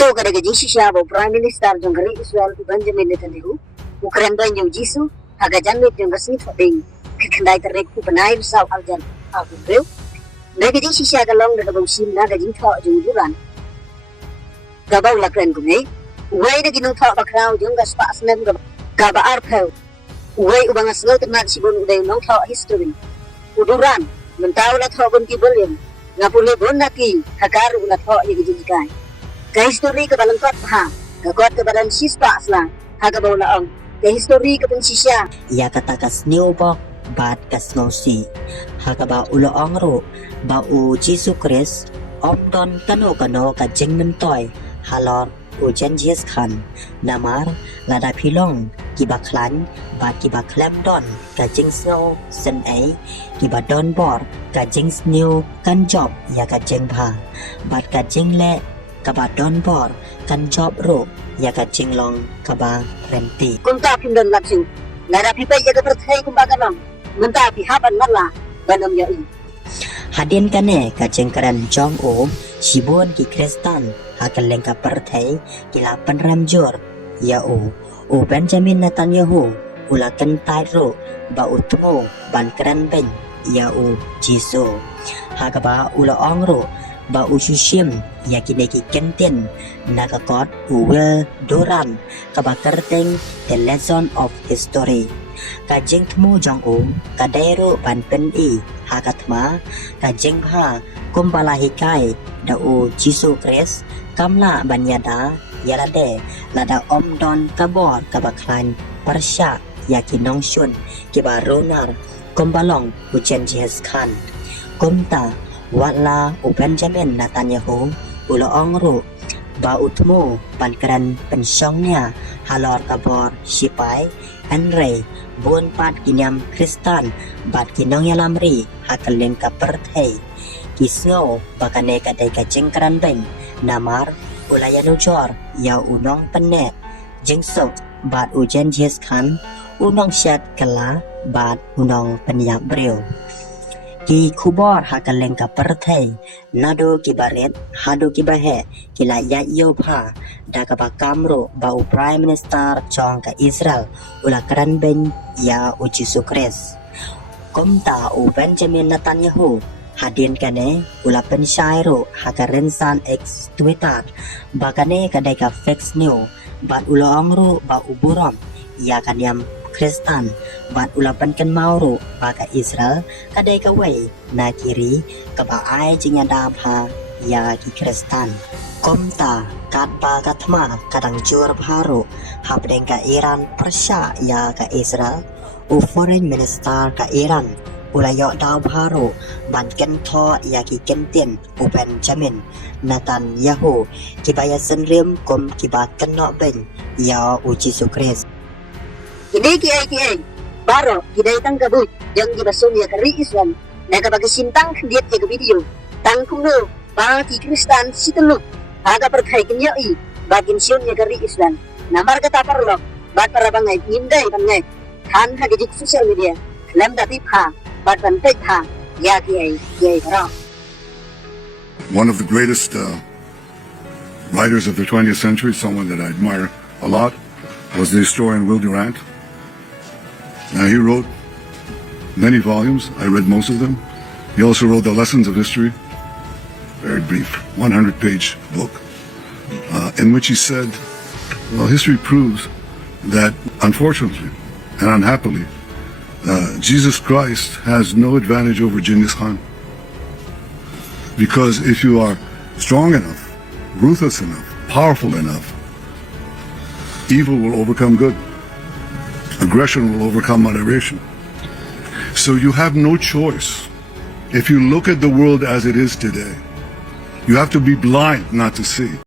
To kada gaji sishabo Prime Minister jong gari Israel Benjamin Netanyahu Ukraine ban jong jisu haga janmit jong gasni fading kekendai terek ku penai besau aljan aku beu na gaji shisha galong da bau sim na gaji tho jong duran gabau lakren ku nei wai da ginung tho bakrau jong gas pa asnem ga ba arpeu wai ubang aslo temat sibun udai nong tho history uduran mentau la tho gon ki bolem ngapule bon naki hakaru la tho ye gaji kai ka history ka balangkot ha ka kot ka balan sispa asla ha ka baula ang ka history ka pun sisya ya kata kas neobok bat kas ngosi ha ka ba ulo ongro ba u Jisu Kris om don kano ka jeng mentoy halor u Genghis Khan namar lada pilong ki ba klan ba ki ba klem don ka jeng snow sen ai ki ba don bor ka jeng snew kan job ya ka jeng bha bat ka jeng le kaba don bor kan job ro ya ka jinglong kaba renti kumta pim don lapsu nara pi pai ya ka perthai kum baganam menta pi haban nalla banam ya i hadin kane ka jengkaran jong o sibon ki Kristan hakaleng ka perthai kila penramjur ya o Benjamin Netanyahu ulakan tairo ba utmo ban kran ben ya o Jisu hakaba ula ongro ba ususim yakineki kenten nakakot uwel doran kabakarteng the lesson of history kajeng tmu jong kadairo ban pen i hakatma kajeng bha kumbalahikai da u Jisu Kris kamla banyada yalade lada om don kabor kabaklan persya yakinong shun kibaronar kumbalong u Genghis Khan kumta wala u Benjamin Netanyahu ulo ongru ba utmo pankran pensyongnya halor kabor sipai Henry bun pat kinyam Kristan bat kinong yalamri hakaleng ka perthai kisngo bakane kadai ka jengkran ben namar ulayanu jor ya unong penne jengsok bat u Genghis Khan unong syat kala bat unong penyak breu ki kubor hakaleng ka perthai nado ki baret hado ki bahe kila ya yo pha da ka bakamro ba u Prime Minister chong ka Israel ula kran ben ya u Jisu Kris komta u Benjamin Netanyahu hadin kane ula pensyairo hakarensan ex Twitter bakane kadai ka fake news bat ula ongro ba u buram ya kanyam Kristan bat ulapan kan mauro baka Israel kadai kawai na kiri kabaai jinyada bha ya ki Kristan komta katpa katma kadang jur bharu hapdeng ka Iran Persya ya ka Israel u foreign minister ka Iran ulayo daw bharu ban ken tho ya ki kenten u Benjamin Netanyahu kibayasan rim kom kibakan no ben ya u Jisu Kris Kini kiai baro kidai tang kabut yang gibasong ya kari Islam na kapag sintang diet ya video tang kuno ba ki Kristan situluk aga perkai kenya i bagin sion ya kari Islam namar kata parlo bat para bangai ngindai bangai kan ha di social media lam dati pha bat bantai pha ya kiai baro. One of the greatest writers of the 20th century, someone that I admire a lot, was the historian Will Durant. Now, he wrote many volumes. I read most of them. He also wrote The Lessons of History, very brief, 100-page book, in which he said, well, history proves that, unfortunately and unhappily, Jesus Christ has no advantage over Genghis Khan. Because if you are strong enough, ruthless enough, powerful enough, evil will overcome good. Aggression will overcome moderation. So you have no choice. If you look at the world as it is today, you have to be blind not to see.